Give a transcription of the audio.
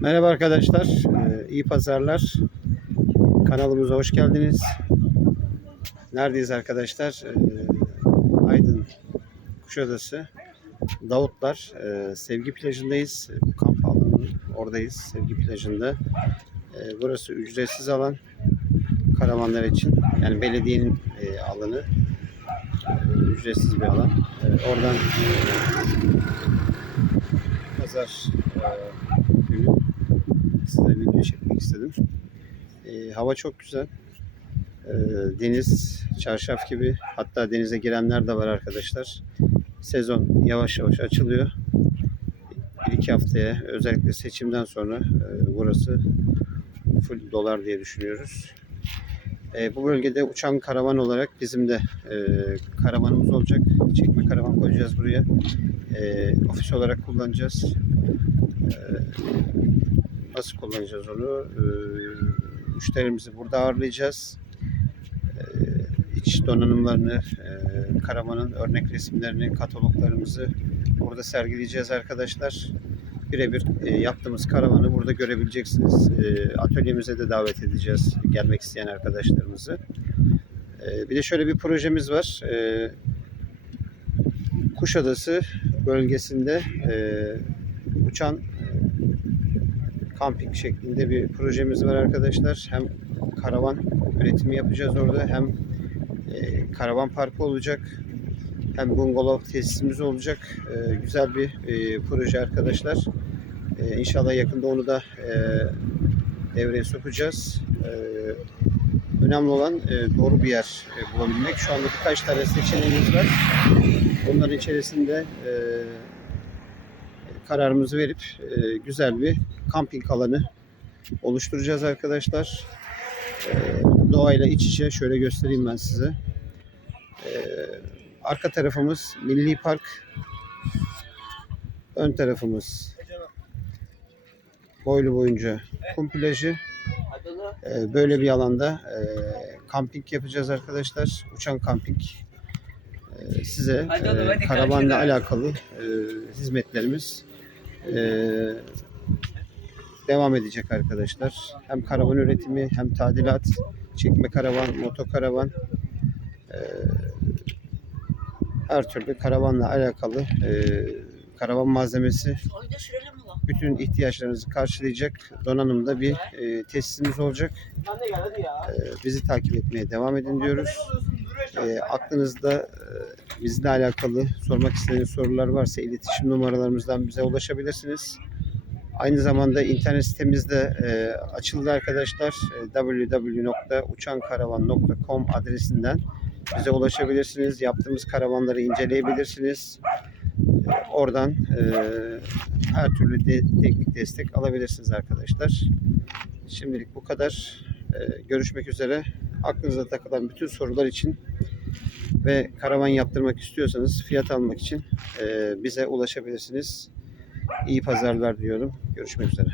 Merhaba arkadaşlar, ee, iyi pazarlar. Kanalımıza hoş geldiniz. Neredeyiz arkadaşlar? Ee, Aydın, Kuşadası, Davutlar, ee, Sevgi plajındayız. Kamp alanının oradayız, Sevgi plajında. Burası ücretsiz alan, karavanlar için. Yani belediyenin ee, alanı. Ücretsiz bir alan. Oradan pazar ee, günü size video çekmek istedim. Ee, hava çok güzel. Ee, deniz çarşaf gibi. Hatta denize girenler de var arkadaşlar. Sezon yavaş yavaş açılıyor. Bir iki haftaya özellikle seçimden sonra e, burası full dolar diye düşünüyoruz. E, bu bölgede uçan karavan olarak bizim de e, karavanımız olacak. Çekme karavan koyacağız buraya. E, ofis olarak kullanacağız. E, nasıl kullanacağız onu? E, müşterimizi burada ağırlayacağız. E, iç donanımlarını, e, karavanın örnek resimlerini, kataloglarımızı burada sergileyeceğiz arkadaşlar. Birebir e, yaptığımız karavanı burada görebileceksiniz. E, atölyemize de davet edeceğiz gelmek isteyen arkadaşlarımızı. E, bir de şöyle bir projemiz var. E, Kuşadası bölgesinde e, uçan kamping şeklinde bir projemiz var arkadaşlar. Hem karavan üretimi yapacağız orada hem e, karavan parkı olacak hem bungalov tesisimiz olacak. E, güzel bir e, proje arkadaşlar. E, inşallah yakında onu da e, devreye sokacağız. E, önemli olan e, doğru bir yer e, bulabilmek. Şu anda birkaç tane seçeneğimiz var. Onların içerisinde e, kararımızı verip e, güzel bir kamping alanı oluşturacağız arkadaşlar. E, doğayla iç içe şöyle göstereyim ben size. E, arka tarafımız Milli Park. Ön tarafımız boylu boyunca kum plajı. E, böyle bir alanda e, kamping yapacağız arkadaşlar. Uçan kamping. E, size e, karavanla alakalı e, hizmetlerimiz e, devam edecek arkadaşlar. Hem karavan üretimi hem tadilat, çekme karavan, motokaravan e, her türlü karavanla alakalı e, karavan malzemesi bütün ihtiyaçlarınızı karşılayacak donanımda bir e, tesisimiz olacak. Anne gel hadi ya. E, bizi takip etmeye devam edin diyoruz. E, aklınızda e, bizle alakalı sormak istediğiniz sorular varsa iletişim numaralarımızdan bize ulaşabilirsiniz. Aynı zamanda internet sitemizde e, açıldı arkadaşlar. E, www.uçankaravan.com adresinden bize ulaşabilirsiniz. Yaptığımız karavanları inceleyebilirsiniz. E, oradan e, her türlü de, teknik destek alabilirsiniz arkadaşlar. Şimdilik bu kadar. E, görüşmek üzere. Aklınıza takılan bütün sorular için ve karavan yaptırmak istiyorsanız fiyat almak için bize ulaşabilirsiniz. İyi pazarlar diyorum. Görüşmek üzere.